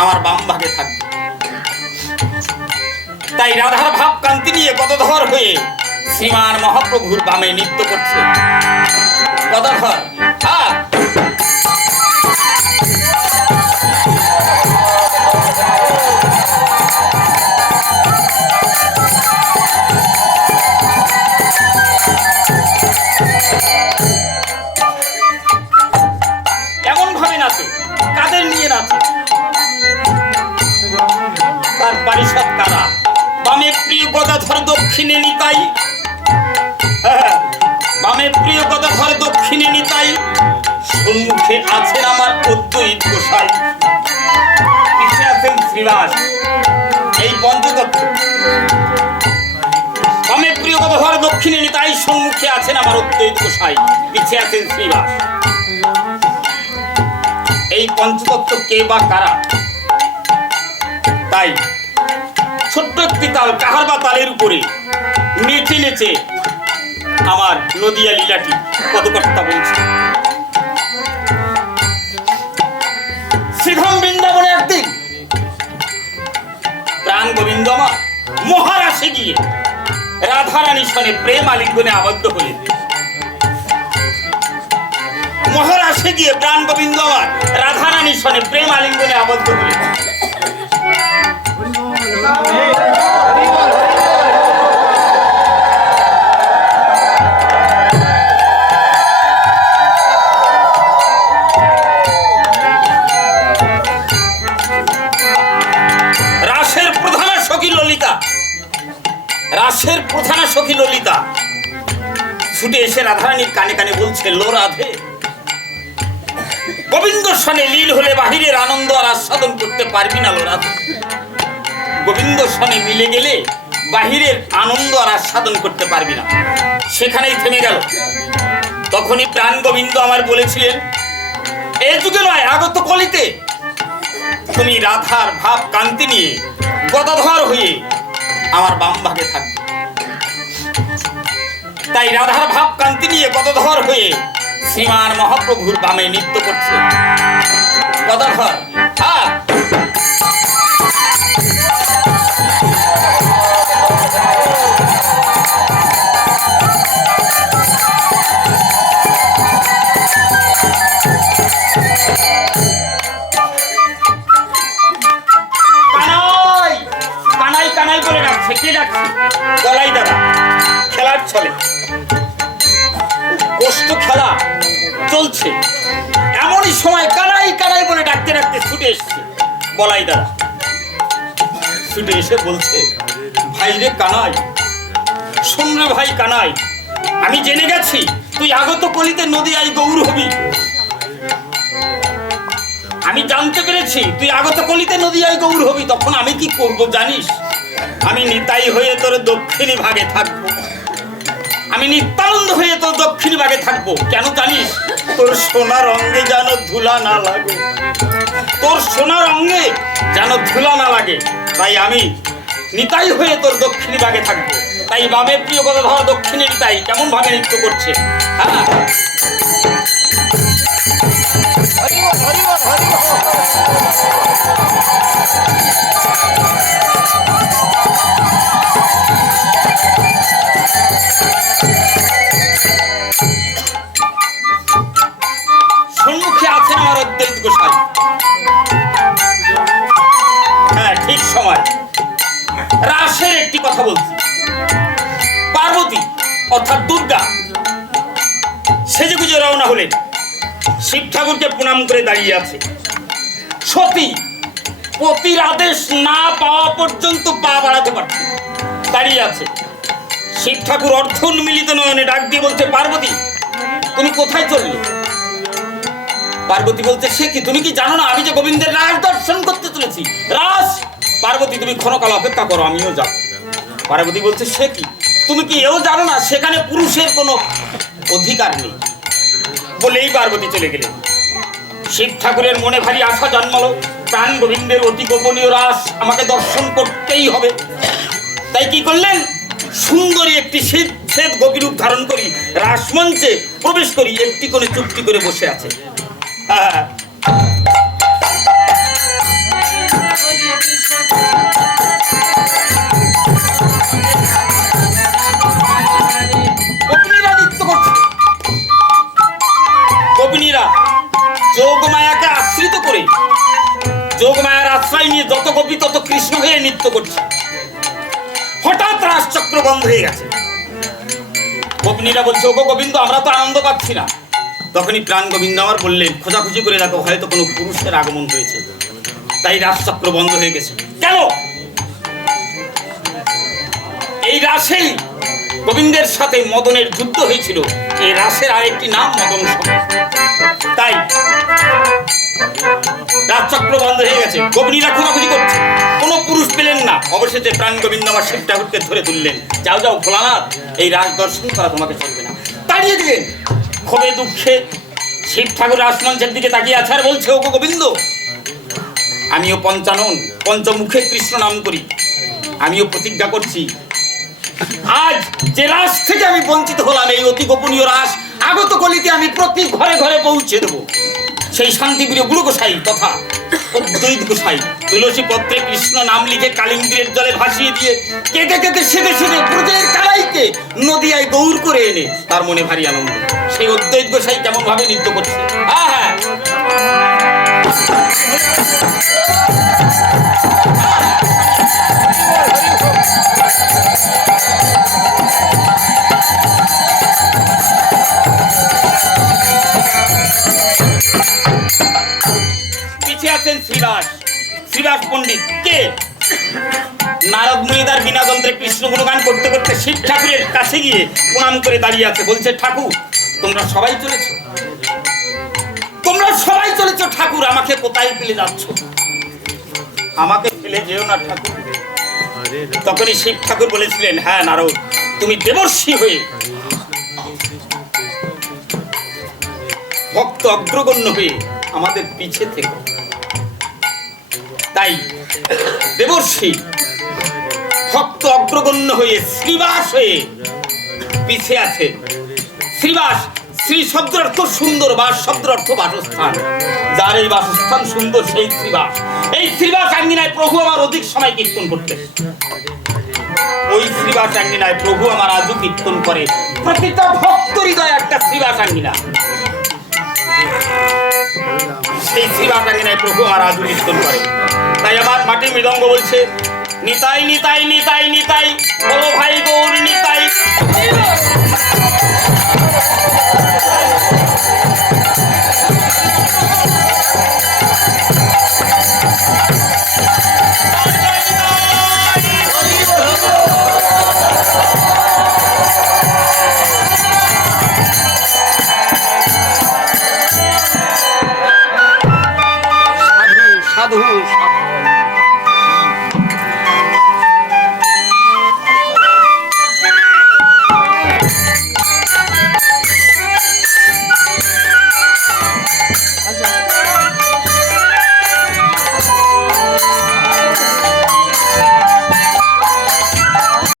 আমার বাম ভাগে থাকবে। তাই রাধার ভাব কান্তি নিয়ে গদধর হয়ে শ্রীমান মহাপ্রভুর বামে নৃত্য করছে। গদধর তার পারিষদ কারা বামে প্রিয় গদাধর, দক্ষিণে নিতাই। বামে প্রিয় গদাধর, দক্ষিণে নিতাই। সম্মুখে আছেন আমার অদ্বৈত গোসাই। পিছিয়ে আছেন শ্রীবাস। এই পঞ্চতত্ত্ব। বামে প্রিয় গদাধর, দক্ষিণে নিতাই, সম্মুখে আছেন আমার অদ্বৈত গোসাই। পিছিয়ে আছেন শ্রীবাস। এই পঞ্চতত্ত্ব কে বা কারা? তাই ছোট্ট একটি তাল কাহার বা তালের উপরে নেচে নেচে আমার নদিয়া লীলাটি পদকর্তা বলছে। শ্রীধাম বৃন্দাবনে একদিন প্রাণ গোবিন্দ আমার মহারাশে গিয়ে রাধারানী সনে প্রেম আলিঙ্গনে আবদ্ধ হলেন। মহারাশে গিয়ে প্রাণ গোবিন্দ আমার রাধারানী সনে প্রেম আলিঙ্গনে আবদ্ধ হলেন। রাসের প্রধান সখী ললিতা। ছুটে এসে রাধারানীর কানে কানে বলছে, লো গোবিন্দ সনে লীল হলে বাহিরের আনন্দ আর আস্বাদন করতে পারবি না, লো রাধে। গোবিন্দ সনে মিলে গেলে বাহিরের আনন্দ আর আস্বাদন করতে পারবি না। সেখানেই থেমে গেল। তখনই প্রাণ গোবিন্দ আমার বলেছিলেন, এ যুগে নয়, আগত কলিতে। তুমি রাধার ভাব কান্তি নিয়ে গদাধর হয়ে আমার বাম ভাগে থাকবে। তাই রাধার ভাব কান্তি নিয়ে গদাধর হয়ে শ্রীমান মহাপ্রভুর বামে নৃত্য করছে। গদাধর ডাকতে ডাকতে ছুটে এসছে। বলাই দাদা ছুটে এসে বলছে, ভাই রে কানাই, শোন রে ভাই কানাই, আমি জেনে গেছি, তুই আগত কলিতে নদী আই গৌর হবি। আমি জানতে পেরেছি, তুই আগত কলিতে নদীয়ায় গৌর হবি, তখন আমি কি করব জানিস? আমি নিতাই হয়ে তোর দক্ষিণী ভাগে থাকব। আমি নিত্যানন্দ হয়ে তোর দক্ষিণী ভাগে থাকব। কেন জানিস? তোর সোনার অঙ্গে যেন ধুলা না লাগে। তোর সোনার অঙ্গে যেন ধুলা না লাগে। তাই আমি নিতাই হয়ে তোর দক্ষিণী ভাগে থাকব। তাই বামে প্রিয় কথা ধর দক্ষিণী নিতাই কেমন ভাবে নৃত্য করছে? হ্যাঁ? ঠিক সময়। রাসের একটি কথা বলছি। পার্বতী অর্থাৎ দুর্গা সেজে গুজে রওনা হলেন। শিব ঠাকুরকে প্রণাম করে দাঁড়িয়ে আছে। সতী পতির আদেশ না পাওয়া পর্যন্ত পা বাড়াতে পারছে দাঁড়িয়ে আছে। শিব ঠাকুর অর্থ উন্মিলিত নয়নে ডাক দিয়ে বলছে, পার্বতী, তুমি কোথায় চললে? পার্বতী বলতে সে কি, তুমি কি জানো না, আমি যে গোবিন্দের রাস দর্শন করতে চলেছি। রাস পার্বতী, তুমি ক্ষণকাল অপেক্ষা করো, আমিও যাব। পার্বতী বলছে, সে কি? তুমি কি এও জানো না, সেখানে পুরুষের কোনো অধিকার নেই? বলেই পার্বতী চলে গেলেন। শিব ঠাকুরের মনে ভারী আশা জন্মালো। প্রাণ গোবিন্দের অতি গোপনীয় রাস আমাকে দর্শন করতেই হবে। তাই কি করলেন? সুন্দরী একটি শ্বেত শ্বেত গোপীরূপ ধারণ করি, রাসমঞ্চে প্রবেশ করি, একটি করে চুক্তি করে বসে আছে। হ্যাঁ কৃষ্ণ হয়ে নৃত্য করছে। হঠাৎ রাজচক্র বন্ধ হয়ে গেছে। গোপিনীরা বলছে, ওগো গোবিন্দ, আমরা তো আনন্দ পাচ্ছি না। তখনই প্রাণ গোবিন্দ আমার বললেন, খোঁজাখুঁজি করে দেখো, হয়তো কোনো পুরুষের আগমন হয়েছে। তাই রাজচক্র বন্ধ হয়ে গেছে। কেন? এই রাসেই গোবিন্দের সাথে মদনের যুদ্ধ হয়েছিল। এই রাসের আরেকটি নাম মদন তাই রাজচক্র বন্ধ হয়ে গেছে। গোবিনীরা খোঁজাখুঁজি করছে। কোনো পুরুষ পেলেন না। অবশেষে প্রাণ গোবিন্দ আমার শিব ঠাকুরকে ধরে তুললেন। যাও যাও, ভোলানাথ, এই রাজ দর্শন করা তোমাকে চলবে না। তাড়িয়ে দিলেন। ক্ষোভে, দুঃখে শিব ঠাকুর রাসমঞ্চের দিকে তাকিয়ে আছে আর বলছে, ওগো গোবিন্দ, আমিও পঞ্চানন, পঞ্চমুখে কৃষ্ণ নাম করি। আমিও প্রতিজ্ঞা করছি আজ যে রাস থেকে আমি বঞ্চিত হলাম, এই অতি গোপনীয় রাস, আগত কলিতে আমি প্রতি ঘরে ঘরে পৌঁছে দেবো। সেই শান্তিপ্রিয় গুরু গোসাই তথা অদ্বৈত গোসাই তুলসী পত্রে কৃষ্ণ নাম লিখে কালিন্দিরের জলে ভাসিয়ে দিয়ে কেটে কেটে সেদে সেদে ব্রজের কালাইকে নদিয়ায় গৌর করে এনে তার মনে ভারী আনন্দ। সেই অদ্বৈত গোসাই কেমন ভাবে নৃত্য করছে? হ্যাঁ হ্যাঁ আছেন শ্রীবাস। শ্রীবাস পণ্ডিত। কে? নারদ মুনিদার বিনা যন্ত্রে কৃষ্ণ গুণগান করতে করতে শিব ঠাকুরের কাছে গিয়ে প্রণাম করে দাঁড়িয়ে আছে। বলছে, ঠাকুর, তোমরা সবাই চলেছ? তোমরা সবাই চলেছ, ঠাকুর, আমাকে কোথায় ফেলে যাচ্ছ? আমাকে ফেলে যেও না, ঠাকুর। তখনই শিব ঠাকুর বলেছিলেন হ্যাঁ নারদ, তুমি দেবর্ষী হয়ে ভক্ত অগ্রগণ্য হয়ে আমাদের পিছে থেকে। তাই দেবর্ষী ভক্ত অগ্রগণ্য হয়ে শ্রীবাস হয়ে পিছে আছে। শ্রীবাস শ্রী শব্দ অর্থ সুন্দর বাস শব্দ অর্থ বাসস্থান। যার এই বাসস্থান সুন্দর, সেই শ্রীবাস। এই শ্রীবাস আঙ্গিনায় প্রভু আমার অধিক সময় কীর্তন করতে। ওই শ্রীবাস আঙ্গিনায় প্রভু আমার আজও কীর্তন করে। প্রতিটা ভক্ত হৃদয় একটা শ্রীবাস আঙ্গিনা। সেই শ্রীবাসাঙ্গিনায় প্রভু আমার আজও কীর্তন করে। তাই আমার মাটি মৃদঙ্গ বলছে। নিতাই নিতাই নিতাই নিতাই বলো ভাই গৌর নিতাই।